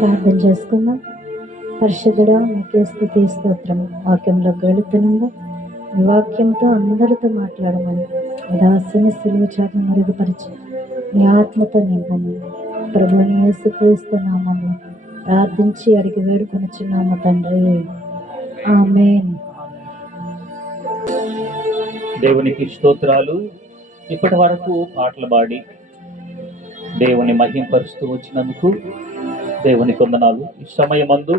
ప్రార్థన చేసుకుందాం. పరిశుద్ధుడా, నీకే స్తుతి స్తోత్రం. వాక్యంలోకి వెళుతుండగా ఈ వాక్యంతో అందరితో మాట్లాడమని, దాసుని సిలువ చాటును మరుగుపరిచి నీ ఆత్మతో నింపమని ప్రభుని యేసుక్రీస్తు నామములో ప్రార్థించి అడిగి వేడుకొనుచున్నాము తండ్రి, ఆమేన్. దేవునికి స్తోత్రాలు. ఇప్పటి వరకు పాటలు పాడి దేవుని మహింపరుస్తూ వచ్చినందుకు దేవునికి వందనాలు. ఈ సమయమందు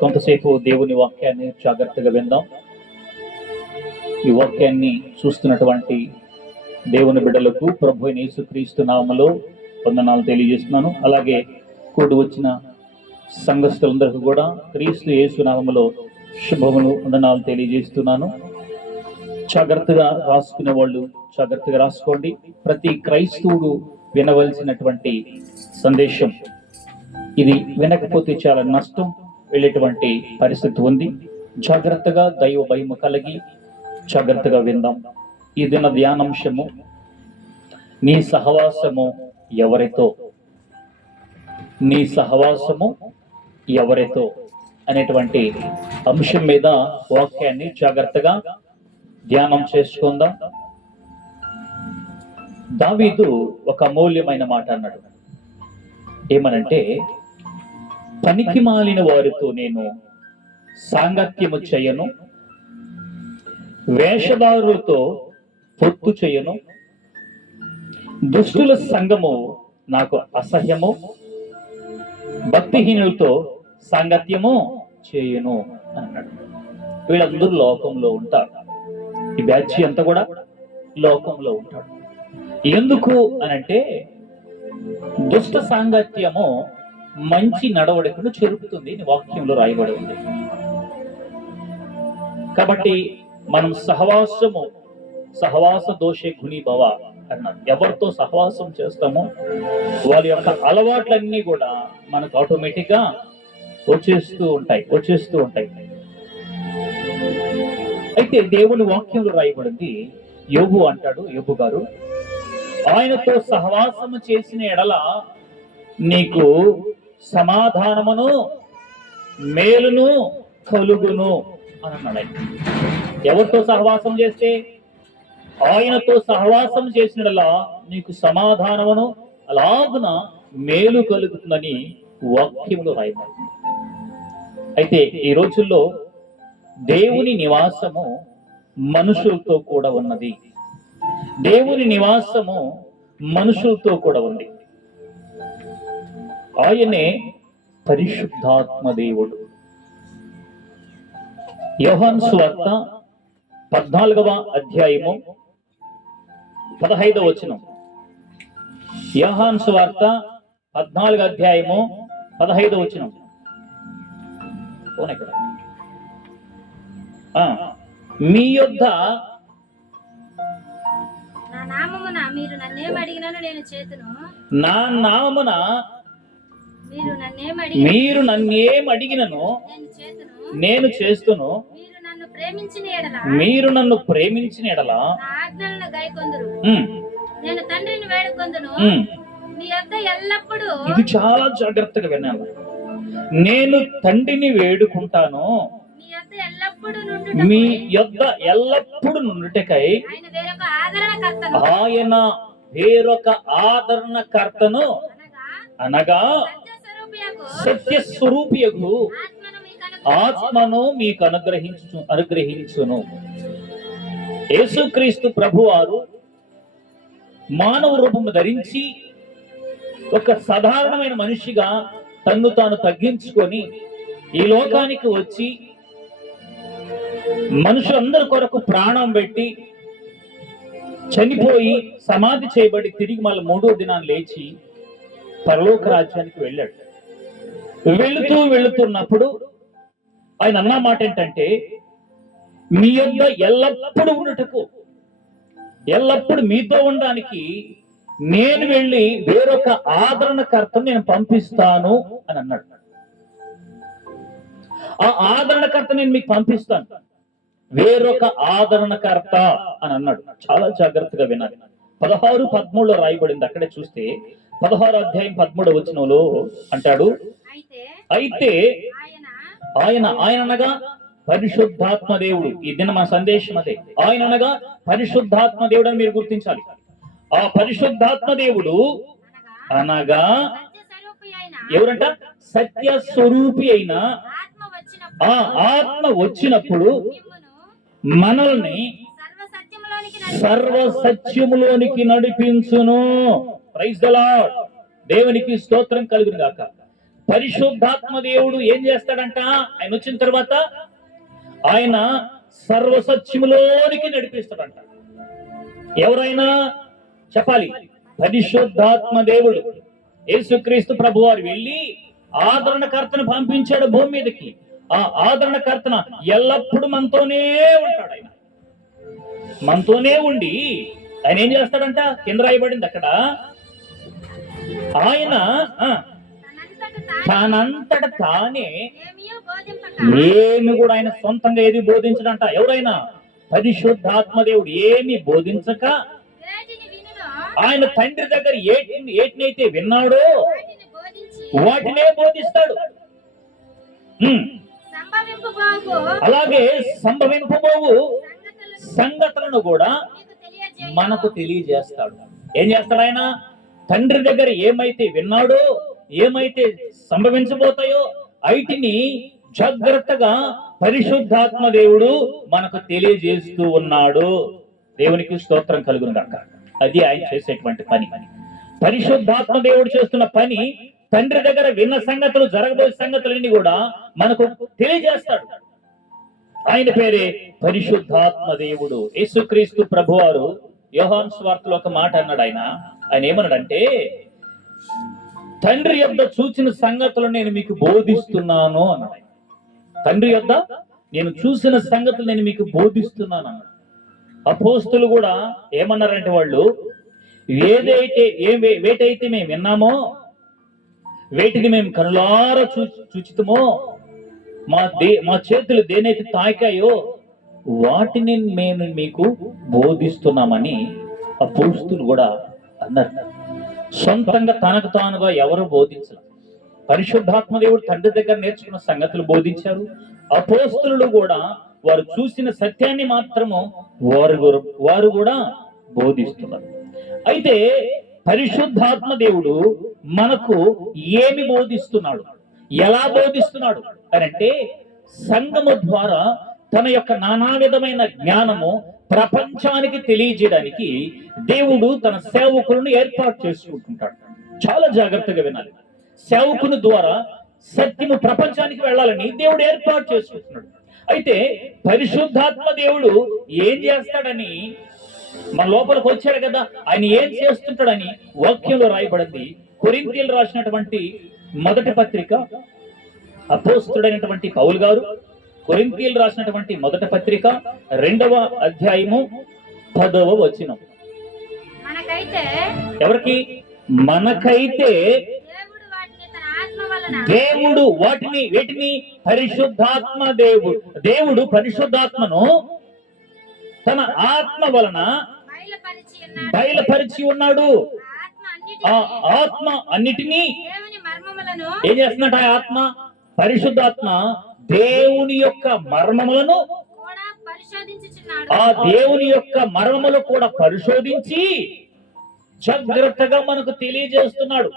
కొంతసేపు దేవుని వాక్యాన్ని జాగ్రత్తగా విందాం. ఈ వాక్యాన్ని చూస్తున్నటువంటి దేవుని బిడ్డలకు ప్రభువైన యేసుక్రీస్తు నామములో వందనాలు తెలియజేస్తున్నాను. అలాగే కూడి వచ్చిన సంఘస్థులందరికీ కూడా క్రీస్తు యేసు నామములో శుభములు, వందనాలు తెలియజేస్తున్నాను. జాగ్రత్తగా రాసుకునే వాళ్ళు జాగ్రత్తగా రాసుకోండి. ప్రతి క్రైస్తవుడు వినవలసినటువంటి సందేశం ఇది. వినకపోతే చాలా నష్టం వెళ్ళేటువంటి పరిస్థితి ఉంది. జాగ్రత్తగా దైవ భయము కలిగి జాగ్రత్తగా విందాం. ఈ దిన ధ్యానాంశము, నీ సహవాసము ఎవరితో, నీ సహవాసము ఎవరితో అనేటువంటి అంశం మీద వాక్యాన్ని జాగ్రత్తగా ధ్యానం చేసుకుందాం. దావీదు ఒక అమూల్యమైన మాట అన్నాడు. ఏమనంటే, పనికి మాలిన వారితో నేను సాంగత్యము చేయను, వేషధారులతో పొత్తు చేయను, దుష్టుల సంఘము నాకు అసహ్యము, భక్తిహీనులతో సాంగత్యము చేయను అన్నాడు. వీళ్ళందరూ లోకంలో ఉంటారు. ఈ బ్యాచ్ అంతా కూడా లోకంలో ఉంటాడు. ఎందుకు అనంటే, దుష్ట సాంగత్యము మంచి నడవడికను చెరుపుతుంది అని వాక్యంలో రాయబడి ఉంది. కాబట్టి మనం సహవాస దోషే గుణీభవ అన్నారు. ఎవరితో సహవాసం చేస్తామో వాళ్ళ యొక్క అలవాట్లన్నీ కూడా మనకు ఆటోమేటిక్ గా వచ్చేస్తూ ఉంటాయి. అయితే దేవుని వాక్యంలో రాయబడింది, యోబు అంటాడు, యోబు గారు, ఆయనతో సహవాసము చేసిన ఎడల నీకు సమాధానమును మేలును కలుగును అని అన్నాడు. ఎవరితో సహవాసం చేస్తే? ఆయనతో సహవాసం చేసిన ఎడల నీకు సమాధానమును అలాగున మేలు కలుగుతుందని వాక్యములో రాయబడింది. అయితే ఈ రోజుల్లో దేవుని నివాసము మనుషులతో కూడా ఉన్నది. దేవుని నివాసము మనుషులతో కూడా ఉంది. ఆయనే పరిశుద్ధాత్మ దేవుడు. యోహాను సువార్త 14వ అధ్యాయము 15వ వచనం. యోహాను సువార్త 14వ అధ్యాయము 15వ వచనం. మీ యొద్ద నా నామమున మీరు నన్నేమడిగినను నేను చేస్తును. మీరు నన్ను ప్రేమించిన ఎడల నా ఆజ్ఞలను గైకొందురు. నేను తండ్రిని వేడుకొందును. మీ యొద్ద ఎల్లప్పుడూ, ఇది చాలా జాగ్రత్తగా వినాలి. నేను తండ్రిని వేడుకుంటాను, మీ యొద్ద ఎల్లప్పుడు నుండుటకై ఆయన వేరొక ఆదరణకర్తను అనగా సత్య స్వరూపియగు ఆత్మను మీకు అనుగ్రహించును. యేసుక్రీస్తు ప్రభువారు మానవ రూపము ధరించి ఒక సాధారణమైన మనిషిగా తన్ను తాను తగ్గించుకొని ఈ లోకానికి వచ్చి మనుషులందరి కొరకు ప్రాణం పెట్టి చనిపోయి సమాధి చేయబడి తిరిగి మళ్ళీ 3వ దినాన్ని లేచి పరలోక రాజ్యానికి వెళ్ళాడు. వెళుతున్నప్పుడు ఆయన అన్న మాట ఏంటంటే, మీ యొద్ద ఎల్లప్పుడూ ఉండుటకు, ఎల్లప్పుడు మీతో ఉండడానికి నేను వెళ్ళి వేరొక ఆదరణకర్తను నేను పంపిస్తాను అని అన్నాడు. ఆ ఆదరణకర్త నేను మీకు పంపిస్తాను, వేరొక ఆదరణకర్త అని అన్నాడు. చాలా జాగ్రత్తగా వినాలి. 16-13 రాయబడింది. అక్కడే చూస్తే 16వ అధ్యాయం 13వ వచనంలో అంటాడు, అయితే ఆయన ఆయన అనగా పరిశుద్ధాత్మ దేవుడు. ఈ దిన మా సందేశం అదే. ఆయన అనగా పరిశుద్ధాత్మ దేవుడు అని మీరు గుర్తించాలి. ఆ పరిశుద్ధాత్మ దేవుడు అనగా సత్యస్వరూపి అయిన ఎవరంట? సత్య స్వరూపి అయిన ఆత్మ వచ్చినప్పుడు ఆ ఆత్మ వచ్చినప్పుడు మిమ్మును మనల్ని సర్వ సత్యములోనికి నడిపించును. Praise the lord. దేవునికి స్తోత్రం కలుగును గాక. పరిశుద్ధాత్మ దేవుడు ఏం చేస్తాడంట? ఆయన వచ్చిన తర్వాత ఆయన సర్వ సత్యములోనికి నడిపిస్తాడంట. ఎవరైనా చెప్పాలి, పరిశుద్ధాత్మ దేవుడు. యేసుక్రీస్తు ప్రభువారు వెళ్ళి ఆదరణకర్తను పంపించాడు భూమి మీదకి. ఆ ఆదరణకర్తన ఎల్లప్పుడూ మనతోనే ఉంటాడు. ఆయన మనతోనే ఉండి ఆయన ఏం చేస్తాడంట? కింద రాయబడింది అక్కడ, ఆయన తనంతట తానే ఏమి కూడా ఆయన సొంతంగా ఏది బోధించడంట. ఎవరైనా పరిశుద్ధాత్మ దేవుడు ఏమి బోధించక ఆయన తండ్రి దగ్గర ఏటినైతే విన్నాడో వాటినే బోధిస్తాడు. అలాగే సంభవింపబోవు సంగతులను కూడా మనకు తెలియజేస్తాడు. ఏం చేస్తాడు ఆయన? తండ్రి దగ్గర ఏమైతే విన్నాడో, ఏమైతే సంభవించబోతాయో వాటిని జాగ్రత్తగా పరిశుద్ధాత్మ దేవుడు మనకు తెలియజేస్తూ ఉన్నాడు. దేవునికి స్తోత్రం కలుగును గాక. అది ఆయన చేసేటువంటి పని. పరిశుద్ధాత్మ దేవుడు చేస్తున్న పని, తండ్రి దగ్గర విన్న సంగతులు, జరగబోయే సంగతులన్నీ కూడా మనకు తెలియజేస్తాడు. ఆయన పేరే పరిశుద్ధాత్మ దేవుడు. యేసుక్రీస్తు ప్రభువారు యోహాను సువార్తలో ఒక మాట అన్నాడు. ఆయన ఏమన్నాడంటే, తండ్రి యొద్ద చూచిన సంగతులను నేను మీకు బోధిస్తున్నాను అన్నాడు. తండ్రి యొద్ద నేను చూసిన సంగతులు నేను మీకు బోధిస్తున్నాను అన్నాడు. అపోస్తులు కూడా ఏమన్నారంటే, వాళ్ళు వేటైతే మేము విన్నామో, వేటిని మేము కనులారా చూచితమో, మా చేతులు దేనైతే తాకాయో వాటిని మేము మీకు బోధిస్తున్నామని అపోస్తులు కూడా అన్నారు. సొంతంగా తనకు తానుగా ఎవరు బోధించరు. పరిశుద్ధాత్మ దేవుడు తండ్రి దగ్గర నేర్చుకున్న సంగతులు బోధించారు. అపోస్తులు కూడా వారు చూసిన సత్యాన్ని మాత్రము వారు కూడా బోధిస్తున్నారు. అయితే పరిశుద్ధాత్మ దేవుడు మనకు ఏమి బోధిస్తున్నాడు, ఎలా బోధిస్తున్నాడు అని అంటే, సంఘము ద్వారా తన యొక్క నానా విధమైన జ్ఞానము ప్రపంచానికి తెలియజేయడానికి దేవుడు తన సేవకులను ఏర్పాటు చేసుకుంటుంటాడు. చాలా జాగ్రత్తగా వినాలి. సేవకుని ద్వారా సత్యము ప్రపంచానికి వెళ్ళాలని దేవుడు ఏర్పాటు చేసుకుంటున్నాడు. అయితే పరిశుద్ధాత్మ దేవుడు ఏం చేస్తాడని మన లోపలికి వచ్చాడు కదా, ఆయన ఏం చేస్తుంటాడని వాక్యంలో రాయబడింది. కొరింథీయులకు రాసినటువంటి మొదటి పత్రిక, అపోస్తలుడైనటువంటి పౌలు గారు కొరింథీయులకు రాసినటువంటి మొదటి పత్రిక 2వ అధ్యాయము 10వ వచనం. ఎవరికి? మనకైతే దేవుడు వేటిని పరిశుద్ధాత్మ దేవుడు పరిశుద్ధాత్మను తన ఆత్మ వలన బయలుపరిచి ఉన్నాడు. ఆ ఆత్మ అన్నిటినీ ఏం చేస్తున్నట్టు? ఆ ఆత్మ, పరిశుద్ధాత్మ దేవుని యొక్క మర్మములను, ఆ దేవుని యొక్క మర్మములు కూడా పరిశోధించి జాగ్రత్తగా మనకు తెలియజేస్తున్నాడు.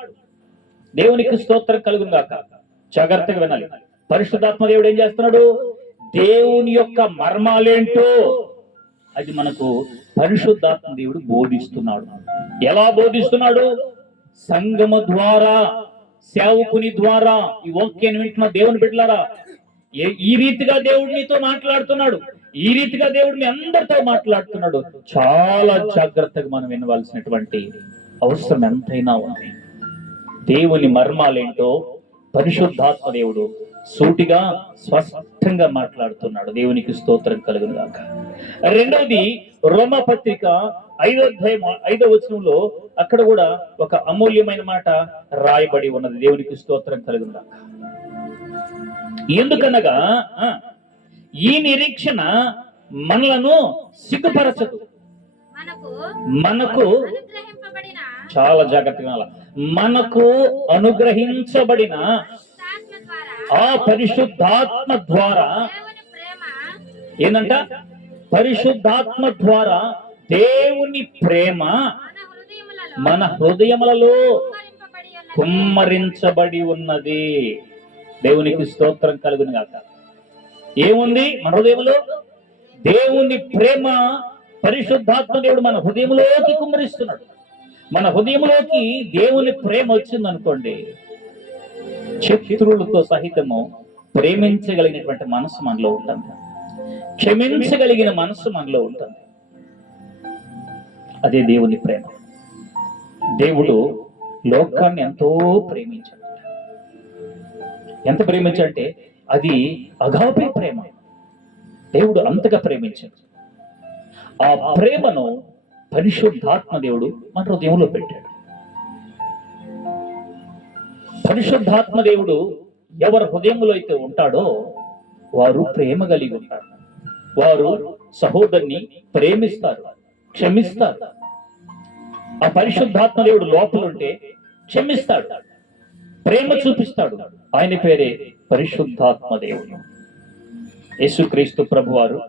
దేవునికి స్తోత్రం కలుగును గాక. జాగ్రత్తగా వినాలి. పరిశుద్ధాత్మ దేవుడు ఏం చేస్తున్నాడు? దేవుని యొక్క మర్మాలేంటో అది మనకు పరిశుద్ధాత్మ దేవుడు బోధిస్తున్నాడు. ఎలా బోధిస్తున్నాడు? సంగమ ద్వారా, సేవకుని ద్వారా. ఈ వాక్యాన్ని వింటున్న దేవుని బిడ్డలారా, ఈ రీతిగా దేవుడు నీతో మాట్లాడుతున్నాడు. ఈ రీతిగా దేవుడు మీ అందరితో మాట్లాడుతున్నాడు. చాలా జాగ్రత్తగా మనం వినవలసినటువంటి అవసరం ఎంతైనా ఉంది. దేవుని మర్మాలేంటో పరిశుద్ధాత్మ దేవుడు సూటిగా స్పష్టంగా మాట్లాడుతున్నాడు. దేవునికి స్తోత్రం కలుగును గాక. రెండవది, రోమా పత్రిక 5వ అధ్యాయం 5వ వచనంలో అక్కడ కూడా ఒక అమూల్యమైన మాట రాయబడి ఉన్నది. దేవునికి స్తోత్రం కలుగును గాక. ఎందుకనగా ఈ నిరీక్షణ మనలను సిగ్గుపరచదు. మనకు చాలా జాగ్రత్తగా మనకు అనుగ్రహించబడిన ఆ పరిశుద్ధాత్మ ద్వారా దేవుని ప్రేమ ఏంటంట? పరిశుద్ధాత్మ ద్వారా దేవుని ప్రేమ మన హృదయములలో కుమ్మరించబడి ఉన్నది. దేవునికి స్తోత్రం కలుగును గాక. ఏముంది మన హృదయంలో? దేవుని ప్రేమ పరిశుద్ధాత్మ దేవుడు మన హృదయంలోకి కుమ్మరిస్తున్నాడు. మన హృదయంలోకి దేవుని ప్రేమ వచ్చిందనుకోండి, శత్రువులతో సహితము ప్రేమించగలిగినటువంటి మనసు మనలో ఉంటుంది, క్షమించగలిగిన మనసు మనలో ఉంటుంది. అదే దేవుని ప్రేమ. దేవుడు లోకాన్ని ఎంతో ప్రేమించాడు. ఎంత ప్రేమించాడంటే అది అగాపే ప్రేమ. దేవుడు అంతగా ప్రేమించాడు. ఆ ప్రేమను పరిశుద్ధాత్మ దేవుడు మన హృదయంలో పెట్టాడు. పరిశుద్ధాత్మ దేవుడు ఎవరి హృదయంలో అయితే ఉంటాడో వారు ప్రేమ కలిగి ఉంటారు. వారు సహోదరుని ప్రేమిస్తారు, క్షమిస్తారు. ఆ పరిశుద్ధాత్మ దేవుడు లోపలుంటే క్షమిస్తాడు, ప్రేమ చూపిస్తాడు. ఆయన పేరే పరిశుద్ధాత్మ దేవుడు. యేసుక్రీస్తు ప్రభువారు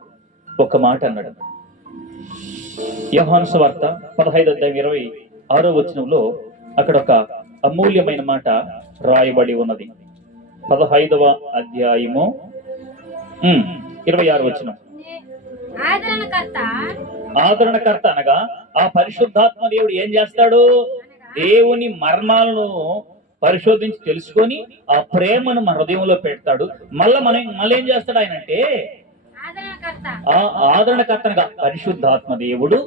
ఒక మాట అన్నాడు. యోహాను సువార్త 15:26 అక్కడ ఒక అమూల్యమైన మాట రాయబడి ఉన్నది. 15వ అధ్యాయము 26 ఆదరణకర్త అనగా ఆ పరిశుద్ధాత్మ దేవుడు ఏం చేస్తాడు? దేవుని మర్మాలను పరిశోధించి తెలుసుకొని ఆ ప్రేమను మన హృదయంలో పెడతాడు. మళ్ళీ ఏం చేస్తాడు ఆయన అంటే, ఆ ఆదరణకర్తనగా పరిశుద్ధాత్మ దేవుడు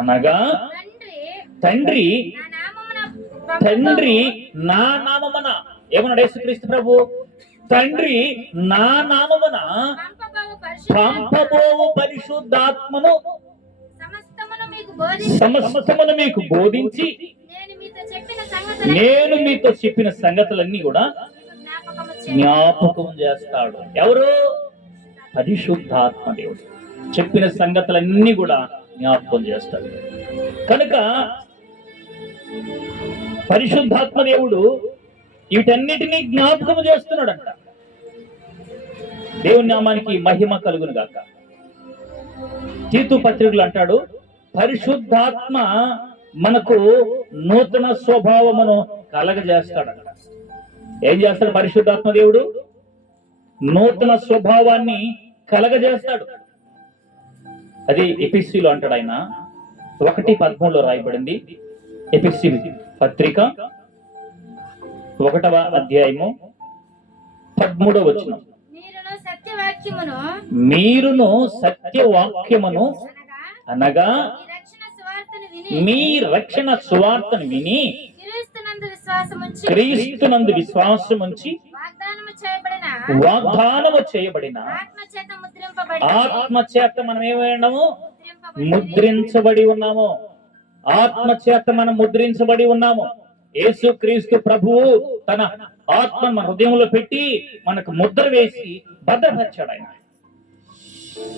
అనగా తండ్రి నా నామమున ఏమన్నాడు యేసుక్రీస్తు ప్రభు? తండ్రి నా నామమున పంపబోవు పరిశుద్ధాత్మను సమస్తమును మీకు బోధించి నేను మీతో చెప్పిన సంగతులన్నీ కూడా జ్ఞాపకం చేస్తాడు. ఎవరు? పరిశుద్ధాత్మ దేవుడు చెప్పిన సంగతులన్నీ కూడా జ్ఞాపకం చేస్తాడు. కనుక పరిశుద్ధాత్మ దేవుడు వీటన్నిటినీ జ్ఞాపకం చేస్తున్నాడంట. దేవుని నామానికి మహిమ కలుగును గాక. తీతు పత్రికలు అంటాడు, పరిశుద్ధాత్మ మనకు నూతన స్వభావమును కలగజేస్తాడంట. ఏం చేస్తాడు పరిశుద్ధాత్మ దేవుడు? నూతన స్వభావాన్ని కలగజేస్తాడు. అది ఎపిస్సీలో అంటాడు ఆయన. 1:13 రాయబడింది. ఎపిస్సీ పత్రిక 1వ అధ్యాయము 13 మీరును సత్యవాక్యమును అనగా మీ రక్షణ సువార్తను విని క్రీస్తునందు విశ్వాసముంచి వాగ్దానము చేయబడిన ఆత్మచేత మనం ఏమైనాము? ముద్రించబడి ఉన్నాము. ఆత్మచేత మనం ముద్రించబడి ఉన్నాము. యేసుక్రీస్తు ప్రభువు తన ఆత్మ మన హృదయంలో పెట్టి మనకు ముద్ర వేసి భద్రపరిచాడు. ఆయన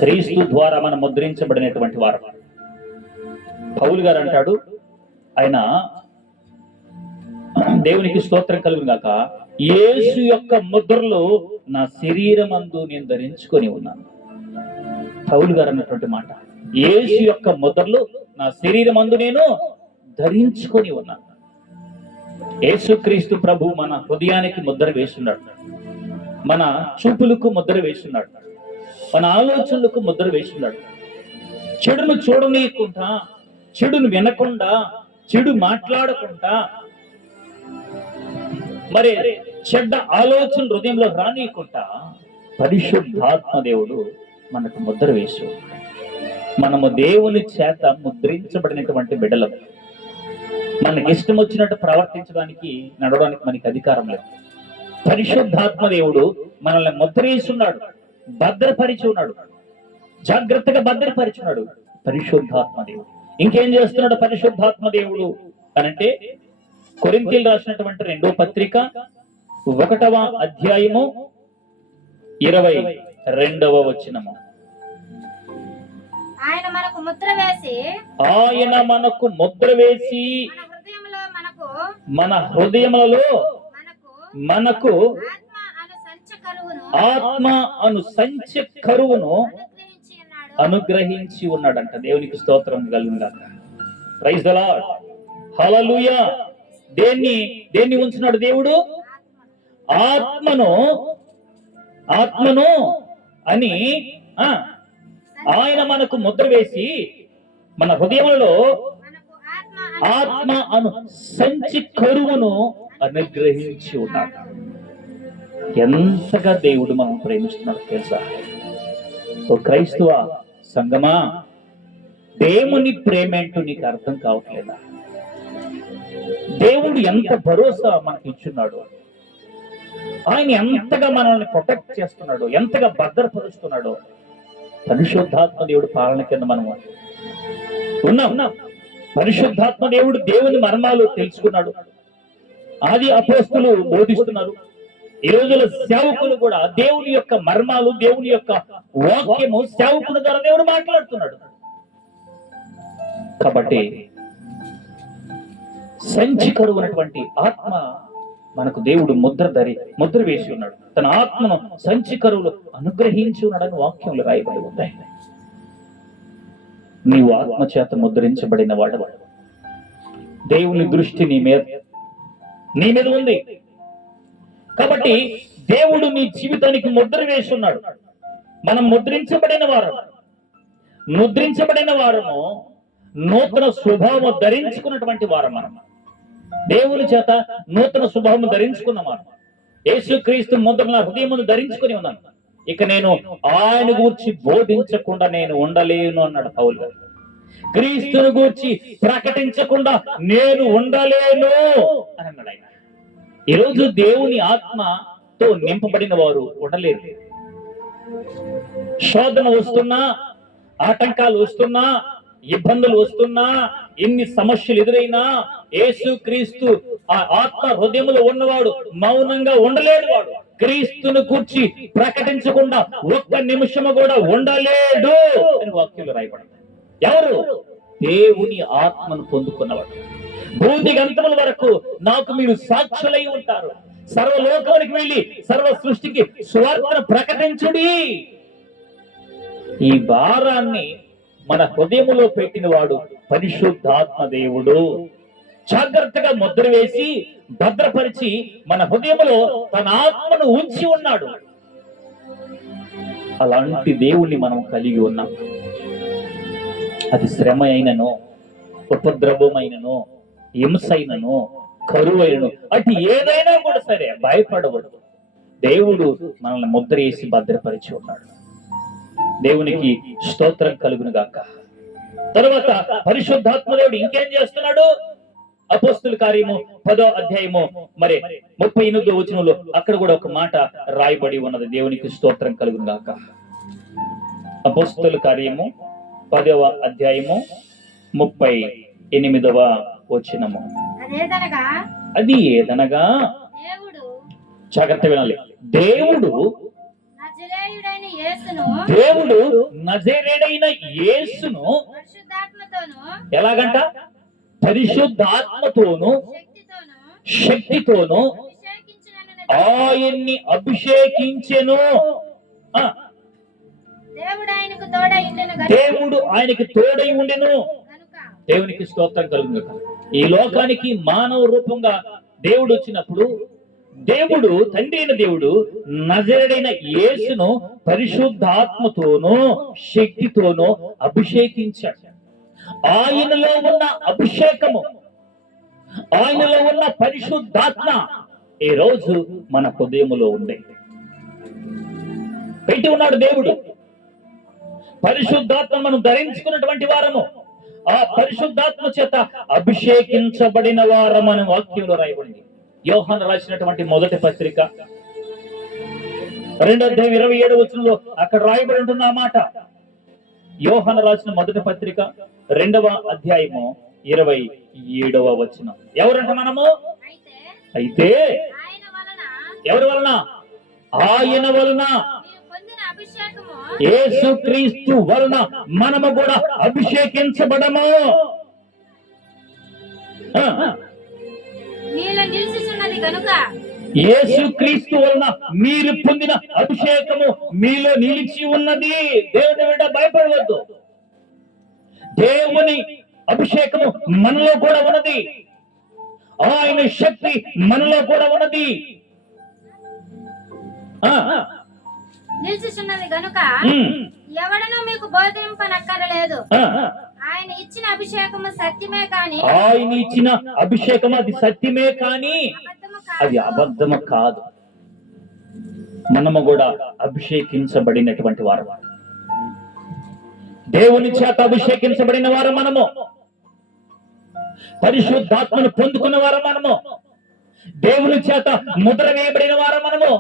క్రీస్తు ద్వారా మనం ముద్రించబడినటువంటి వారు. పౌలు గారు అంటాడు, ఆయన దేవునికి స్తోత్రం కలుగును గాక, యేసు యొక్క ముద్రలు నా శరీరమందు నేను ధరించుకొని ఉన్నాను. పౌలు గారు అన్నటువంటి మాట, యేసు యొక్క ముద్రలు నా శరీరమందు నేను ధరించుకొని ఉన్నాను. యేసుక్రీస్తు ప్రభు మన హృదయానికి ముద్ర వేస్తున్నాడు, మన చూపులకు ముద్ర వేస్తున్నాడు, మన ఆలోచనలకు ముద్ర వేస్తున్నాడు. చెడును చూడనీయకుండా, చెడును వినకుండా, చెడు మాట్లాడకుండా, మరి చెడ్డ ఆలోచన హృదయంలో రానీయకుండా పరిశుద్ధాత్మ దేవుడు మనకు ముద్ర వేసు. మనము దేవుని చేత ముద్రించబడినటువంటి బిడ్డలం. మనకి ఇష్టం వచ్చినట్టు ప్రవర్తించడానికి, నడవడానికి మనకి అధికారం లేదు. పరిశుద్ధాత్మ దేవుడు మనల్ని ముద్రేస్తున్నాడు, భద్రపరిచి ఉన్నాడు, జాగ్రత్తగా భద్రపరిచున్నాడు పరిశుద్ధాత్మ దేవుడు. ఇంకేం చేస్తున్నాడు పరిశుద్ధాత్మ దేవుడు అనంటే, కొరింథీయులకు రాసినటువంటి 2వ పత్రిక 1వ అధ్యాయము 22వ వచనము. ఆయన మనకు ముద్ర వేసి మన హృదయములలో మనకు ఆత్మ అను సంచి కరువును అనుగ్రహించి ఉన్నాడు. అనుగ్రహించి ఉన్నాడంట. దేవునికి స్తోత్రం కలుగుగాక. Praise the lord. హల్లెలూయా. దేన్ని ఉంచున్నాడు దేవుడు? ఆత్మను అని ఆయన మనకు ముద్ర వేసి మన హృదయంలో మనకు ఆత్మ అను సంచి కరువును అనుగ్రహించి ఉన్నాడు. ఎంతగా దేవుడు మనం ప్రేమిస్తున్నాడు తెలుసా? ఓ క్రైస్తవ సంగమా, దేవుని ప్రేమేంటో నీకు అర్థం కావట్లేదా? దేవుడు ఎంత భరోసా మనకి ఇచ్చున్నాడు, ఆయన ఎంతగా మనల్ని ప్రొటెక్ట్ చేస్తున్నాడు, ఎంతగా భద్రపరుస్తున్నాడు. పరిశుద్ధాత్మ దేవుడు పాలన కింద మనం ఉన్నాం. పరిశుద్ధాత్మ దేవుడు దేవుని మర్మాలు తెలుసుకున్నాడు. ఆది అపోస్తులు బోధిస్తున్నారు. ఈ రోజుల్లో సేవకులు కూడా దేవుని యొక్క మర్మాలు, దేవుని యొక్క వాక్యము సేవకుల ద్వారా దేవుడు మాట్లాడుతున్నాడు. కాబట్టి సంచి కరువునటువంటి ఆత్మ మనకు దేవుడు ముద్ర వేసి ఉన్నాడు. తన ఆత్మను సంచి కరువులు అనుగ్రహించి ఉన్నాడని వాక్యంలో రాయబడి ఉన్నాయి. నీవు ఆత్మ చేత ముద్రించబడిన వాడవు. దేవుని దృష్టి నీ మీద ఉంది. కాబట్టి దేవుడు నీ జీవితానికి ముద్ర వేసి ఉన్నాడు. మనం ముద్రించబడిన వారము నూతన స్వభావం ధరించుకున్నటువంటి వారం. మనం దేవుని చేత నూతన స్వభావం ధరించుకున్న వారం. యేసుక్రీస్తు ముద్ర నా హృదయమును ధరించుకుని ఉన్నాను. ఇక నేను ఆయన గూర్చి బోధించకుండా నేను ఉండలేను అన్నాడు పౌలు గారు. క్రీస్తుని గూర్చి ప్రకటించకుండా నేను ఉండలేను అని అన్నాడు ఆయన. ఈరోజు దేవుని ఆత్మతో నింపబడిన వారు ఉండలేరు. శోధన వస్తున్నా, ఆటంకాలు వస్తున్నా, ఇబ్బందులు వస్తున్నా, ఎన్ని సమస్యలు ఎదురైనా యేసుక్రీస్తు ఆ ఆత్మ హృదయములో ఉన్నవాడు మౌనంగా ఉండలేడు. వాడు క్రీస్తును గూర్చి ప్రకటించకుండా ఒక్క నిమిషము కూడా ఉండలేడు అని వాక్యంలో రాయబడింది. ఎవరు? దేవుని ఆత్మను పొందుకున్నవాడు. భూమి గంతముల వరకు నాకు మీరు సాక్షులై ఉంటారు. సర్వలోకానికి వెళ్ళి సర్వ సృష్టికి సువార్తను ప్రకటించుడి. ఈ భారాన్ని మన హృదయములో పెట్టిన వాడు పరిశుద్ధాత్మ దేవుడు. జాగ్రత్తగా ముద్ర వేసి భద్రపరిచి మన హృదయములో తన ఆత్మను ఉంచి ఉన్నాడు. అలాంటి దేవుణ్ణి మనం కలిగి ఉన్నాం. అది శ్రమ అయినను, ఉపద్రవమైనను, హింసైనను, కరువైనను, అటు ఏదైనా కూడా సరే భయపడవద్దు. దేవుడు మనల్ని ముద్ర వేసి భద్రపరిచి ఉన్నాడు. దేవునికి స్తోత్రం కలుగును గాక. తరువాత పరిశుద్ధాత్మ దేవుడు ఇంకేం చేస్తున్నాడు? అపోస్తుల కార్యము 10వ అధ్యాయము 38వ వచనంలో అక్కడ కూడా ఒక మాట రాయబడి ఉన్నది. దేవునికి స్తోత్రం కలుగును గాక. అపోస్తుల కార్యము 10వ అధ్యాయము 38వ వచనము. అది ఏదనగా, జాగ్రత్త వినాలి, దేవుడు నజరేయుడైన యేసును ఎలాగంట? పరిశుద్ధాత్మతోను శక్తితోను ఆయన్ని అభిషేకించెను. దేవుడు ఆయనకి తోడై ఉండెను. దేవునికి స్తోత్రం కలుగును. ఈ లోకానికి మానవ రూపంగా దేవుడు వచ్చినప్పుడు దేవుడు, తండ్రి అయిన దేవుడు నజరేయుడైన యేసును పరిశుద్ధాత్మతోనూ శక్తితోనూ అభిషేకించాడు. ఆయనలో ఉన్న అభిషేకము, ఆయనలో ఉన్న పరిశుద్ధాత్మ ఈ రోజు మన హృదయములో ఉంది. పెట్టి ఉన్నాడు దేవుడు. పరిశుద్ధాత్మ మనం ధరించుకున్నటువంటి వారము, ఆ పరిశుద్ధాత్మ చేత అభిషేకించబడిన వారము అనే వాక్యంలో రాయబడింది. యోహాను రాసినటువంటి మొదటి పత్రిక 2వ అధ్యాయం 27వ వచనంలో అక్కడ రాయబడి ఉంటుంది ఆ మాట. యోహాను రాసిన మొదటి పత్రిక 2వ అధ్యాయము 27వ వచనం. ఎవరంట మనము? అయితే ఎవరి వలన? ఆయన వలన, యేసుక్రీస్తు వలన మనము కూడా అభిషేకించబడము. యేసుక్రీస్తు వలన మీరు పొందిన అభిషేకము మీలో నిలిచి ఉన్నది. దేవుని బిడ్డ భయపడవద్దు. దేవుని అభిషేకము మనలో కూడా ఉన్నది. ఆయన శక్తి మనలో కూడా ఉన్నది. నిలిచిస్తున్నది గనుక ఎవడనూ మీకు బోధింపనక్కరలేదు. ఆయన ఇచ్చిన అభిషేకము సత్యమే కాని, ఆయన ఇచ్చిన అభిషేకము అది సత్యమే కాని అది అబద్ధము కాదు. మనము కూడా అభిషేకించబడినటువంటి వారు, దేవుని చేత అభిషేకించబడిన వారు మనము, పరిశుద్ధాత్మను పొందుకున్న వారు మనము, దేవుని చేత ముద్ర వేయబడిన వారు మనము.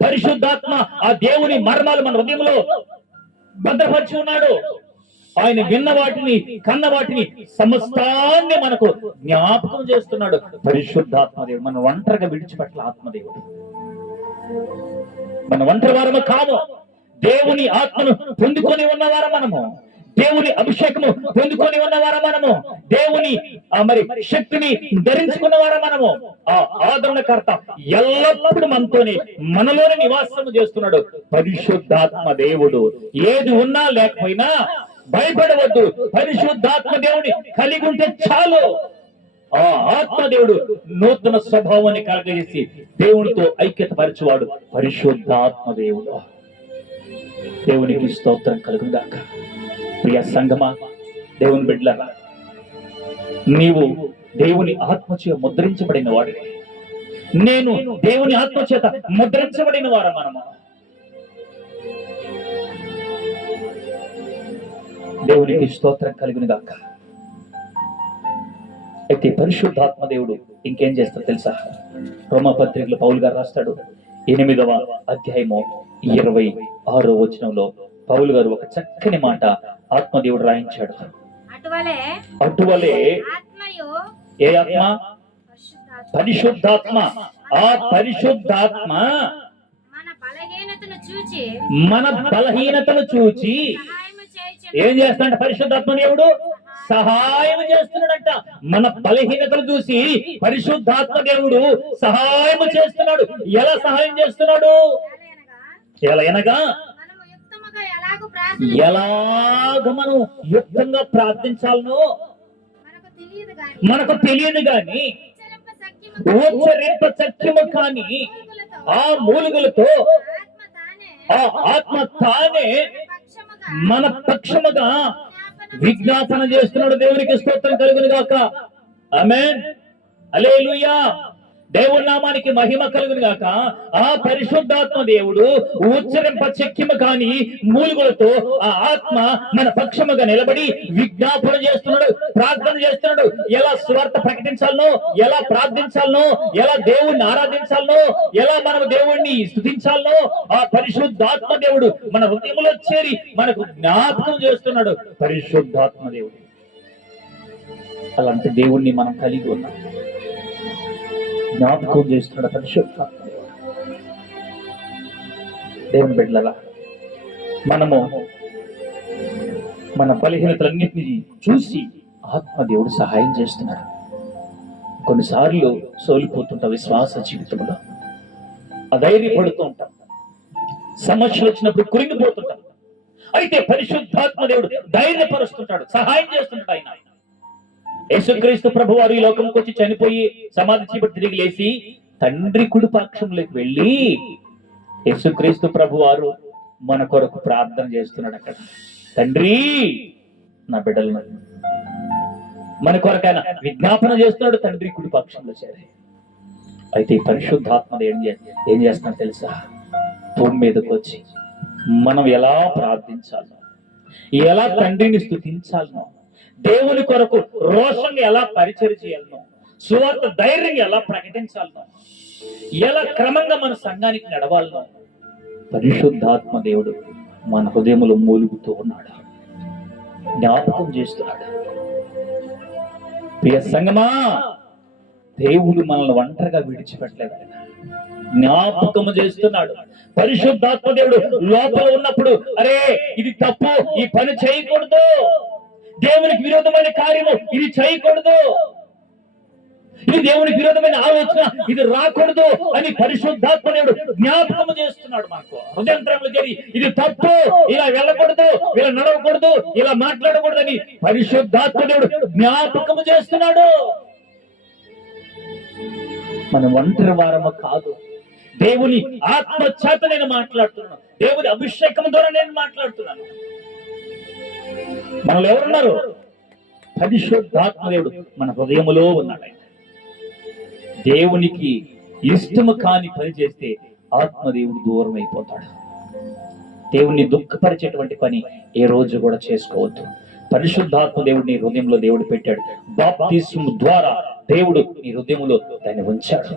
పరిశుద్ధాత్మ ఆ దేవుని మర్మాలు మన హృదయంలో భద్రపరిచి ఉన్నాడు. ఆయన విన్న వాటిని, కన్న వాటిని, సమస్తాన్ని మనకు జ్ఞాపకం చేస్తున్నాడు. పరిశుద్ధాత్మ దేవుడు మన ఒంటరిగా విడిచిపెట్ల ఆత్మదేవుడు. మన ఒంటరి వారము కాము. దేవుని ఆత్మను పొందుకొని ఉన్నవారు మనము, దేవుని అభిషేకము పొందుకొని ఉన్నవారు మనము, దేవుని మరి శక్తిని ధరించుకున్నవారు మనము. ఆ ఆదరణకర్త ఎల్లప్పుడూ మనతోనే, మనలోనే నివాసము చేస్తున్నాడు పరిశుద్ధాత్మ దేవుడు. ఏది ఉన్నా లేకపోయినా భయపడవద్దు. పరిశుద్ధాత్మ దేవుని కలిగి ఉంటే చాలు. ఆ ఆత్మదేవుడు నూతన స్వభావాన్ని కలగజేసి దేవునితో ఐక్యత పరిచేవాడు పరిశుద్ధాత్మ దేవుడు. దేవునికి స్తోత్రం కలుగుగాక. ప్రియ సంగమా, దేవుని బిడ్డలారా, నీవు దేవుని ఆత్మచే ముద్రించబడిన వాడిని, నేను దేవుని ఆత్మచేత ముద్రించబడిన వారు మనము. దేవునికి స్తోత్రం కలుగునుగాక. అయితే పరిశుద్ధాత్మ దేవుడు ఇంకేం చేస్తాడు తెలుసా? రోమాపత్రికలో పౌలు గారు రాస్తాడు, 8వ అధ్యాయము 26వ వచనంలో పౌలు గారు ఒక చక్కని మాట ఆత్మదేవుడు రాయించాడు. అటువలే ఏ ఆత్మ? పరిశుద్ధాత్మ. ఆ పరిశుద్ధాత్మ మన బలహీనతను చూచి ఏం చేస్తాడంట? పరిశుద్ధాత్మ దేవుడు సహాయం చేస్తున్నాడంట. మన బలహీనతలు చూసి పరిశుద్ధాత్మ దేవుడు సహాయం చేస్తున్నాడు. ఎలా సహాయం చేస్తున్నాడు? ఎలాగనగా ఎలాగ మనం యుక్తంగా ప్రార్థించాలనో మనకు తెలియదు గాని, ఉచ్చరింప సత్యము కాని ఆ మూలుగులతో ఆ ఆత్మ తానే మన పక్షముగా విజ్ఞాపన చేస్తున్నాడు. దేవునికి స్తోత్రం కలుగును గాక. ఆమేన్, హల్లెలూయా. దేవుని నామానికి మహిమ కలుగును గాక. ఆ పరిశుద్ధాత్మ దేవుడు ఉచ్చరింప శక్యము కాని మూలుగులతో ఆ ఆత్మ మన పక్షముగా నిలబడి విజ్ఞాపన చేస్తున్నాడు, ప్రార్థన చేస్తున్నాడు. ఎలా స్వార్థ ప్రకటించాలనో, ఎలా ప్రార్థించాలనో, ఎలా దేవుణ్ణి ఆరాధించాలనో, ఎలా మనం దేవుణ్ణి స్తుతించాలనో ఆ పరిశుద్ధాత్మ దేవుడు మన హృదయంలో చేరి మనకు జ్ఞాపకం చేస్తున్నాడు. పరిశుద్ధాత్మ దేవుడు, అలాంటి దేవుణ్ణి మనం కలిగి ఉన్నాం. జ్ఞాపకం చేస్తున్నాడు పరిశుద్ధాత్మ దేవుడు. దేవుని బిడ్డలారా, మనము మన బలహీనతలన్నింటినీ చూసి ఆత్మదేవుడు సహాయం చేస్తున్నాడు. కొన్నిసార్లు సోలిపోతుంటాం విశ్వాస జీవితంలో, అధైర్యపడుతూ ఉంటాం, సమస్యలు వచ్చినప్పుడు కురింగిపోతుంటాం. అయితే పరిశుద్ధాత్మ దేవుడు ధైర్యపరుస్తుంటాడు, సహాయం చేస్తుంటాడు. ఆయన యేసుక్రీస్తు ప్రభు వారు ఈ లోకంకి వచ్చి చనిపోయి సమాధి చేపట్టి తిరిగి లేచి తండ్రి కుడి పక్షంలోకి వెళ్ళి యేసుక్రీస్తు ప్రభు వారు మన కొరకు ప్రార్థన చేస్తున్నాడు. అక్కడ తండ్రి నా బిడ్డలను మన కొరకు ఆయన విజ్ఞాపన చేస్తున్నాడు తండ్రి కుడి పక్షంలో చేరి. అయితే పరిశుద్ధాత్మ ఏం చేస్తున్నాడు తెలుసా? భూమి మీదకి వచ్చి మనం ఎలా ప్రార్థించాలో, ఎలా తండ్రిని స్తుతించాలనో, దేవుని కొరకు రోషంగా ఎలా పరిచయం చేయాలనో, సువార్త ధైర్యంగా ఎలా ప్రకటించాలనో, ఎలా క్రమంగా మన సంఘానికి నడవాలనో పరిశుద్ధాత్మ దేవుడు మన హృదయములో మూలుగుతూ ఉన్నాడు, జ్ఞాపకం చేస్తున్నాడు. ప్రియ సంగమా, దేవుడు మనల్ని ఒంటరిగా విడిచిపెట్టలేదు, జ్ఞాపకము చేస్తున్నాడు. పరిశుద్ధాత్మ దేవుడు లోపల ఉన్నప్పుడు అరే ఇది తప్పు, ఈ పని చేయకూడదు, దేవునికి విరోధమైన కార్యము ఇది చేయకూడదు, ఇది దేవునికి విరోధమైన ఆలోచన, ఇది రాకూడదు అని పరిశుద్ధాత్మ దేవుడు జ్ఞాపకం చేస్తున్నాడు మనకు. హృదయంతరంలో చేరి ఇది తప్పు, ఇలా వెళ్ళకూడదు, ఇలా నడవకూడదు, ఇలా మాట్లాడకూడదు అని పరిశుద్ధాత్మ దేవుడు జ్ఞాపకం చేస్తున్నాడు. మనం ఒంటరి వారము కాదు. దేవుని ఆత్మ చేత నేను మాట్లాడుతున్నాను, దేవుని అభిషేకం ద్వారా నేను మాట్లాడుతున్నాను. మనలో ఎవరున్నారు? పరిశుద్ధాత్మ దేవుడు మన హృదయములో ఉన్నాడు. దేవునికి ఇష్టము కాని పని చేస్తే ఆత్మదేవుడు దూరం అయిపోతాడు. దేవుణ్ణి దుఃఖపరిచేటువంటి పని ఏ రోజు కూడా చేసుకోవద్దు. పరిశుద్ధాత్మ దేవుడు నీ హృదయంలో దేవుడు పెట్టాడు. బాప్తిస్మము ద్వారా దేవుడు నీ హృదయంలో దాన్ని ఉంచాడు.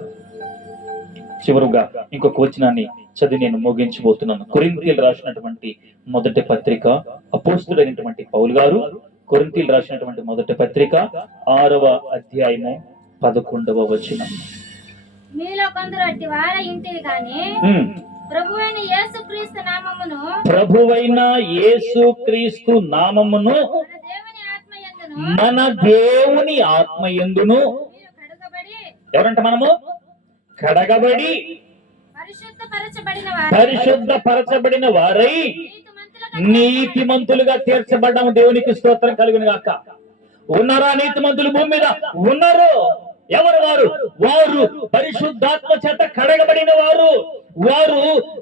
చివరుగా ఇంకొక వచనాన్ని చదివి నేను ముగించబోతున్నాను. కొరింథీయులకు రాసినటువంటి మొదటి పత్రిక, అపోస్తలుడైనటువంటి పౌలు గారు కొరింథీయులకు రాసినటువంటి మొదటి పత్రిక 6వ అధ్యాయము 11వ వచనం. మీలో కొందరు అట్టి వార ఇంటివి కానీ ప్రభువైన యేసుక్రీస్తు నామమును మన దేవుని ఆత్మయందును ఎవరంట మనము కడగబడి పరిశుద్ధపరచబడిన వారై నీతిమంతులుగా తీర్చబడ్డాము. దేవునికి స్తోత్రం కలుగును గాక. ఉన్నారా నీతిమంతులు భూమి మీద? ఉన్నారు. ఎవరు వారు? వారు పరిశుద్ధాత్మ చేత కడగబడిన వారు, వారు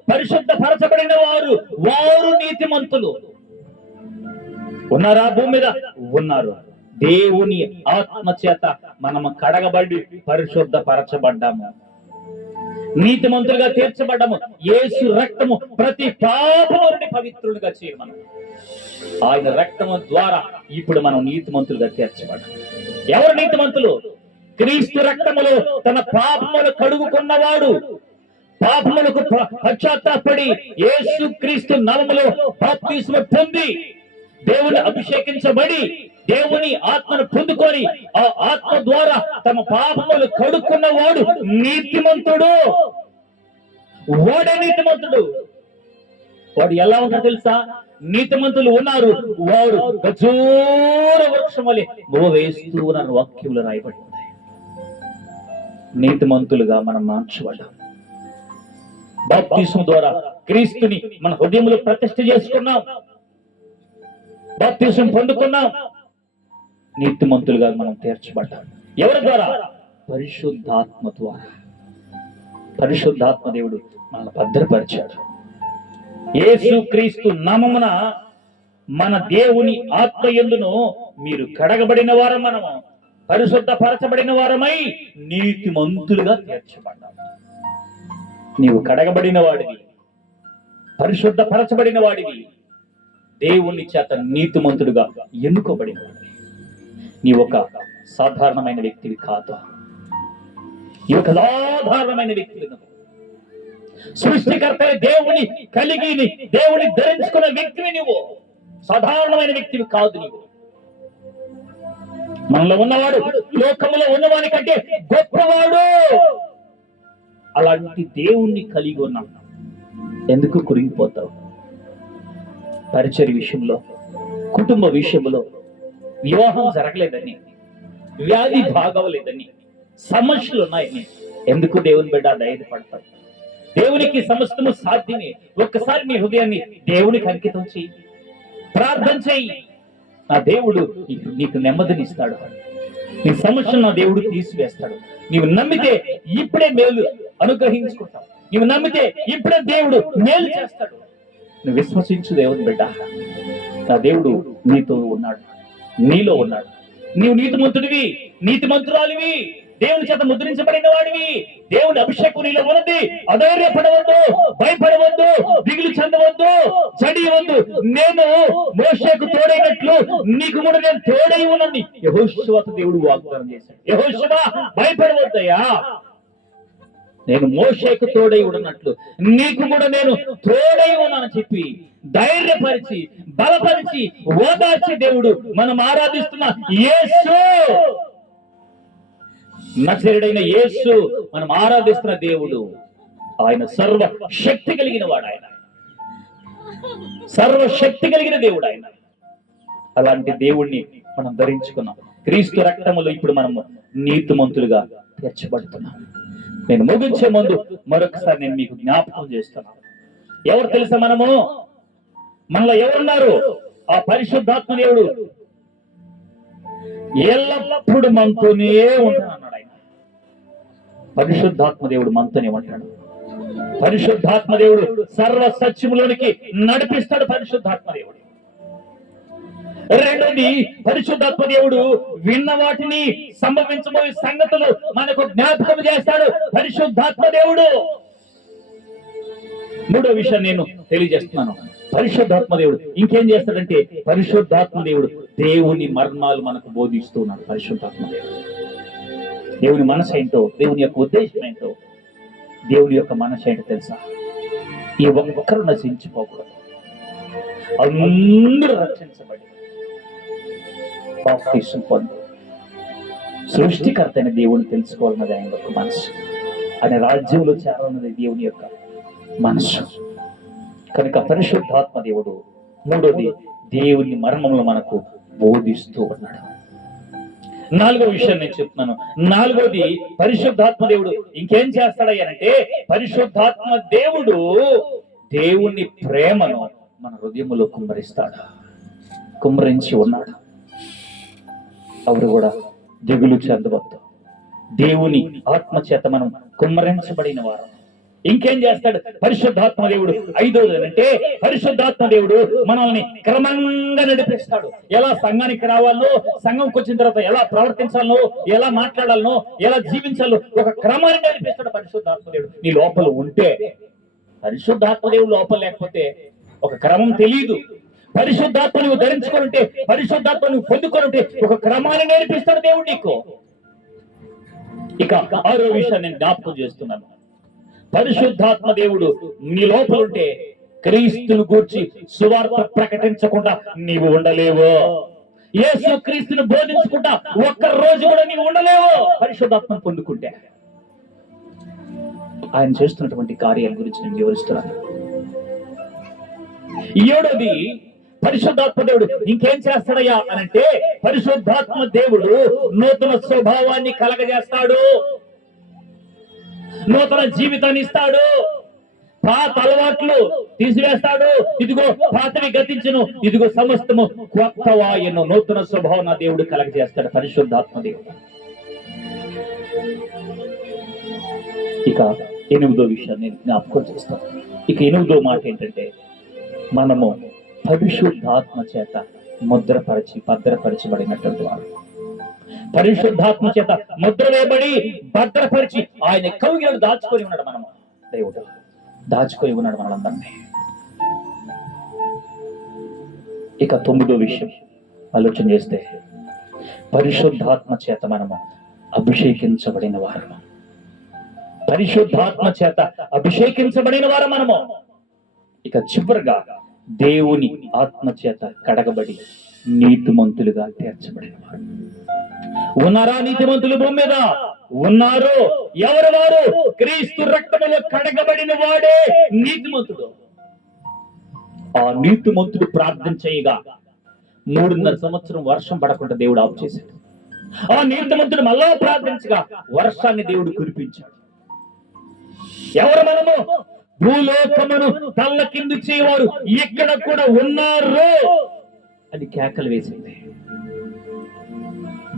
పరిశుద్ధపరచబడిన వారు, వారు నీతిమంతులు. ఉన్నారా భూమి మీద? ఉన్నారు. దేవుని ఆత్మ చేత మనము కడగబడి పరిశుద్ధపరచబడ్డాము, నీతిమంతులుగా తీర్చబడ్డాము. యేసు రక్తము ప్రతి పాపము నుండి పవిత్రులుగా చేయను. మనం ఆయన రక్తము ద్వారా ఇప్పుడు మనం నీతిమంతులుగా తీర్చబడ్డాము. ఎవరు నీతిమంతులు? క్రీస్తు రక్తములో తన పాపములు కడుగుకున్నవాడు, పాపములకు పశ్చాత్తాపడి యేసు క్రీస్తు నామములో బాప్తిస్మం పొంది దేవుని అభిషేకించబడి దేవుని ఆత్మను పొందుకొని ఆ ఆత్మ ద్వారా తమ పాపములు కడుక్కున్నవాడు నీతిమంతుడు. వాడే నీతిమంతుడు. వాడు ఎలా ఉంటాడో తెలుసా? నీతిమంతులు ఉన్నారు, వాడు ఖర్జూర వృక్షం వలె వేస్తూ ఉన్న వాక్యములు రాయబడి ఉన్నాయి. నీతిమంతులుగా మనం మార్చబడ్డాం. బాప్తిస్మం ద్వారా క్రీస్తుని మన హృదయంలో ప్రతిష్ఠ చేసుకున్నాం, బాప్తిస్మం పొందుకున్నాం, నీతిమంతులుగా మనం తీర్చబడ్డాం. ఎవరి ద్వారా? పరిశుద్ధాత్మ ద్వారా. పరిశుద్ధాత్మ దేవుడు మనల్ని భద్రపరిచాడు. యేసు క్రీస్తు నామమున మన దేవుని ఆత్మయందును మీరు కడగబడిన వారం, మనము పరిశుద్ధపరచబడిన వారమై నీతిమంతులుగా తీర్చబడ్డాము. నీవు కడగబడిన వాడివి, పరిశుద్ధపరచబడిన వాడివి, దేవుని చేత నీతిమంతుడుగా ఎన్నుకోబడిన వాడివి. నీ ఒక సాధారణమైన వ్యక్తివి కాదు. ఈ ఒక సాధారణమైన వ్యక్తివి. సృష్టికర్త దేవుని కలిగి దేవుని ధరించుకున్న వ్యక్తివి నువ్వు. సాధారణమైన వ్యక్తివి కాదు నీవు. మనలో ఉన్నవాడు లోకములో ఉన్నవాని కంటే గొప్పవాడు. అలాంటి దేవుణ్ణి కలిగి ఉన్నాం. ఎందుకు కురింగిపోతావు? పరిచర్య విషయంలో, కుటుంబ విషయంలో వివాహం జరగలేదని, వ్యాధి బాగవలేదని, సమస్యలు ఉన్నాయని ఎందుకు దేవుని బిడ్డ ధైర్యపడతావు? దేవునికి సమస్తము సాధ్యమే. ఒక్కసారి నీ హృదయాన్ని దేవునికి అంకితం చేయి, ప్రార్థన చేయి. నా దేవుడు నీకు నెమ్మదినిస్తాడు. నీ సమస్యను నా దేవుడు తీసివేస్తాడు. నీవు నమ్మితే ఇప్పుడే మేలు అనుగ్రహించుకుంటావు. నీవు నమ్మితే ఇప్పుడే దేవుడు మేలు చేస్తాడు. నువ్వు విశ్వసించు దేవుని బిడ్డ. నా దేవుడు నీతో ఉన్నాడు, నీలో ఉన్నాడు. నీవు నీతిమంతుడివి, నీతిమంతురాలివి, దేవుని చేత ముద్రించబడిన వాడివి. దేవుని అభిషేకం నీలో ఉన్నది. అధైర్యపడవద్దు, భయపడవద్దు, దిగులు చెందవద్దు, చడియవద్దు. నేను మోషేకు తోడైనట్లు నీకు కూడా నేను తోడై ఉన్నది యెహోషువకు దేవుడు వాగ్దానం చేశాడు. యెహోషువ భయపడవద్దయ్యా, నేను మోషేకు తోడై ఉన్నట్లు నీకు కూడా నేను తోడై ఉన్నానని చెప్పి ధైర్యపరిచి, బలపరిచి, ఓదార్చి దేవుడు మనం ఆరాధిస్తున్న యేసు, నజరేయుడైన యేసు మనం ఆరాధిస్తున్న దేవుడు. ఆయన సర్వ శక్తి కలిగిన వాడు. ఆయన సర్వశక్తి కలిగిన దేవుడు. ఆయన అలాంటి దేవుణ్ణి మనం ధరించుకున్నాం. క్రీస్తు రక్తములో ఇప్పుడు మనము నీతిమంతులుగా తీర్చబడుతున్నాం. నేను ముగించే ముందు మరొకసారి నేను మీకు జ్ఞాపకం చేస్తున్నాను. ఎవరు తెలుసా మనలో ఎవరున్నారు? ఆ పరిశుద్ధాత్మ దేవుడు ఎల్లప్పుడూ మనతోనే ఉంటానన్నాడు ఆయన. పరిశుద్ధాత్మ దేవుడు మనతోనే ఉంటాడు. పరిశుద్ధాత్మ దేవుడు సర్వ సత్యములోనికి నడిపిస్తాడు. పరిశుద్ధాత్మ దేవుడు. రెండోది, పరిశుద్ధాత్మ దేవుడు విన్న వాటిని సంభవించబోయే సంగతులు మనకు జ్ఞాపకం చేస్తాడు. పరిశుద్ధాత్మ దేవుడు. మూడో విషయం నేను తెలియజేస్తున్నాను. పరిశుద్ధాత్మ దేవుడు ఇంకేం చేస్తాడంటే, పరిశుద్ధాత్మ దేవుడు దేవుని మర్మాలు మనకు బోధిస్తూ ఉన్నాడు. పరిశుద్ధాత్మ దేవుడు దేవుని మనసు ఏంటో, దేవుని యొక్క ఉద్దేశం ఏంటో, దేవుని యొక్క మనసు ఏంటో తెలుసా? ఈ ఒక్కరు నశించిపోకూడదు, అందరూ రక్షించబడి బాప్తిసం పొంది సృష్టికర్త అయిన దేవుని తెలుసుకోవాలన్నది ఆయన యొక్క మనసు. ఆయన రాజ్యంలో చేరాలన్నది దేవుని యొక్క మనసు. కనుక పరిశుద్ధాత్మ దేవుడు మూడోది, దేవుని మర్మములు మనకు బోధిస్తూ ఉన్నాడు. నాలుగో విషయం నేను చెప్తున్నాను. నాలుగోది, పరిశుద్ధాత్మ దేవుడు ఇంకేం చేస్తాడయ్యానంటే, పరిశుద్ధాత్మ దేవుడు దేవుని ప్రేమను మన హృదయములో కుమ్మరిస్తాడు. కుమ్మరించి ఉన్నాడు. ఎవరు కూడా దిగులు చెందవద్దు. దేవుని ఆత్మ చేత మనం కుమ్మరించబడిన వారు. ఇంకేం చేస్తాడు పరిశుద్ధాత్మ దేవుడు? ఐదోది అంటే, పరిశుద్ధాత్మ దేవుడు మనల్ని క్రమంగా నడిపిస్తాడు. ఎలా సంఘానికి రావాలో, సంఘంకి వచ్చిన తర్వాత ఎలా ప్రవర్తించాలో, ఎలా మాట్లాడాలనో, ఎలా జీవించాలో ఒక క్రమాన్ని నడిపిస్తాడు పరిశుద్ధాత్మ దేవుడు. నీ లోపల ఉంటే, పరిశుద్ధాత్మ దేవుడు లోపల లేకపోతే ఒక క్రమం తెలియదు. పరిశుద్ధాత్మ నువ్వు ధరించుకుంటే, పరిశుద్ధాత్మ నువ్వు పొందుకుంటే ఒక క్రమాన్ని నేర్పిస్తాడు దేవుడు నీకు. ఇక ఆరో విషయాన్ని నేను జ్ఞాపకం చేస్తున్నాను. పరిశుద్ధాత్మ దేవుడు నీ లోపల ఉంటే క్రీస్తును గూర్చి సువార్త ప్రకటించకుండా నీవు ఉండలేవు. యేసు క్రీస్తును బోధించుకుంటా ఒక్క రోజు కూడా నీవు ఉండలేవు. పరిశుద్ధాత్మను పొందుకుంటే ఆయన చేస్తున్నటువంటి కార్యాల గురించి నేను వివరిస్తున్నాను. ఏడోది, పరిశుద్ధాత్మ దేవుడు ఇంకేం చేస్తాడయ్యా అనంటే, పరిశుద్ధాత్మ దేవుడు నూతన స్వభావాన్ని కలగజేస్తాడు, నూతన జీవితాన్ని ఇస్తాడు, పాత అలవాట్లు తీసివేస్తాడు. ఇదిగో పాతవి గతించును, ఇదిగో సమస్తము కొత్తవాయను. నూతన స్వభావం నా దేవుడు కలగజేస్తాడు పరిశుద్ధాత్మ దేవుడు. ఇక ఎనిమిదో విషయాన్ని జ్ఞాపకం చేస్తాను. ఇక ఎనిమిదో మాట ఏంటంటే, మనము పరిశుద్ధాత్మ చేత భద్రపరచబడినటువంటి వారు. పరిశుద్ధాత్మ చేత ముద్ర వేయబడి భద్రపరిచి ఆయన కౌగిలను దాచుకొని ఉన్నాడు. మనము దేవుడు దాచుకొని ఉన్నాడు మనందరినీ. ఇక తొమ్మిదో విషయం ఆలోచన చేస్తే, పరిశుద్ధాత్మ చేత మనము అభిషేకించబడిన వారు. పరిశుద్ధాత్మ చేత అభిషేకించబడిన వారు మనము. ఇక చివరిగా, దేవుని ఆత్మ చేత కడగబడి నీతిమంతులుగా తీర్చబడిన వారు. ఉన్నారా నీతిమంతులు భూమి మీద? ఉన్నారు. ఎవరు వారు? క్రీస్తు రక్తములో కడగబడిన వాడే నీతిమంతుడు. ఆ నీతిమంతుడు ప్రార్థన చేయగా 3.5 సంవత్సరం వర్షం పడకుండా దేవుడు ఆపు చేశాడు. ఆ నీతిమంతుడు మళ్ళా ప్రార్థించగా వర్షాన్ని దేవుడు కురిపించాడు. ఎవరు మనము? భూలోకమును తల్ల కింది చేయవారు ఇక్కడ కూడా ఉన్నారు అని కేకలు వేసింది.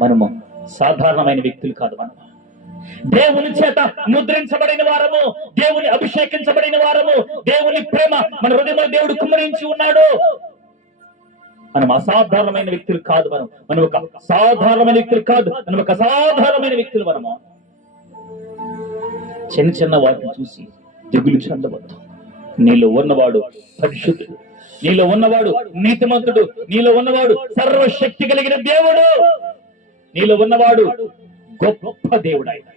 మనము సాధారణమైన వ్యక్తులు కాదు. మనము దేవుని చేత ముద్రించబడిన వారము, దేవుని అభిషేకించబడిన వారము. దేవుని ప్రేమ మన హృదయంలో దేవుడు కుమ్మరించి ఉన్నాడు. మనం అసాధారణమైన వ్యక్తులు కాదు. మనం ఒక సాధారణమైన వ్యక్తులు కాదు. మనం ఒక అసాధారణమైన వ్యక్తులు. మనము చిన్న చిన్న వాటిని చూసి దిగులు చెందవద్దు. నీలో ఉన్నవాడు పరిశుద్ధుడు, నీలో ఉన్నవాడు నీతిమంతుడు, నీలో ఉన్నవాడు సర్వశక్తి కలిగిన దేవుడు, నీలో ఉన్నవాడు గొప్ప దేవుడు. ఆయన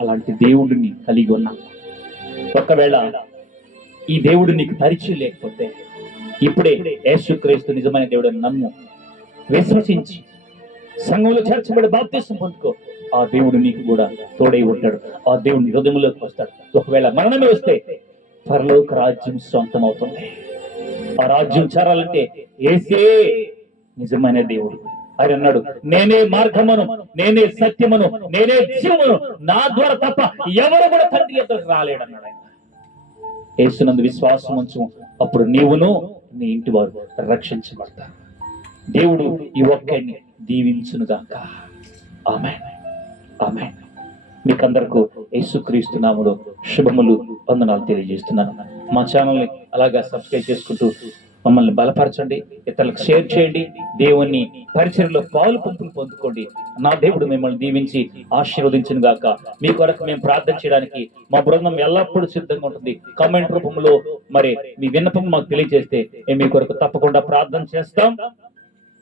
అలాంటి దేవుడిని కలిగి ఉన్నా. ఒకవేళ ఈ దేవుడు నీకు పరిచయం లేకపోతే, ఇప్పుడే యేసుక్రీస్తు నిజమైన దేవుడు నమ్ము, విశ్వసించి సంఘంలో చేర్చబడి బాప్తిసం పొందుకో. ఆ దేవుడు నీకు కూడా తోడై ఉంటాడు. ఆ దేవుని హృదయంలోకి వస్తాడు. ఒకవేళ మరణమే వస్తే పరలోక రాజ్యం సొంతం అవుతుంది. ఆ రాజ్యం చేరాలంటే యేసే నిజమైన దేవుడు. ఆయన అన్నాడు, నేనే మార్గమును, నేనే సత్యమును, నేనే జీవమును, నా ద్వారా తప్ప ఎవరు కూడా తండ్రి ఎదురు రాలేడన్నాడు ఆయన. యేసునందు విశ్వాసం ఉంచు, అప్పుడు నీవును నీ ఇంటి వారు రక్షించబడతారు. దేవుడు ఈ ఒక్కడిని దీవించునుగాక. ఆమేన్, ఆమేన్. మీకందరకు యేసుక్రీస్తు నామములో శుభములు, వందనాలు తెలియజేస్తున్నాను. మా ఛానల్ని అలాగా సబ్స్క్రైబ్ చేసుకుంటూ మమ్మల్ని బలపరచండి, ఇతరులకు షేర్ చేయండి, దేవుని పరిచర్యలో పాలు పంపులు పొందుకోండి. నా దేవుడు మిమ్మల్ని దీవించి ఆశీర్వదించును గాక. మీ కొరకు మేము ప్రార్థన చేయడానికి మా బృందం ఎల్లప్పుడూ సిద్ధంగా ఉంటుంది. కామెంట్ రూపంలో మరి మీ విన్నపం మాకు తెలియజేస్తే మేము మీ కొరకు తప్పకుండా ప్రార్థన చేస్తాం.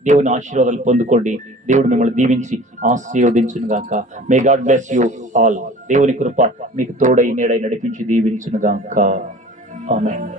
దేవుని ఆశీర్వాదాలు పొందుకోండి. దేవుడు మిమ్మల్ని దీవించి ఆశీర్వదించును గాక. May God bless you all. దేవుని కృప మీకు తోడై నేడై నడిపించి దీవించును గాక. ఆమేన్.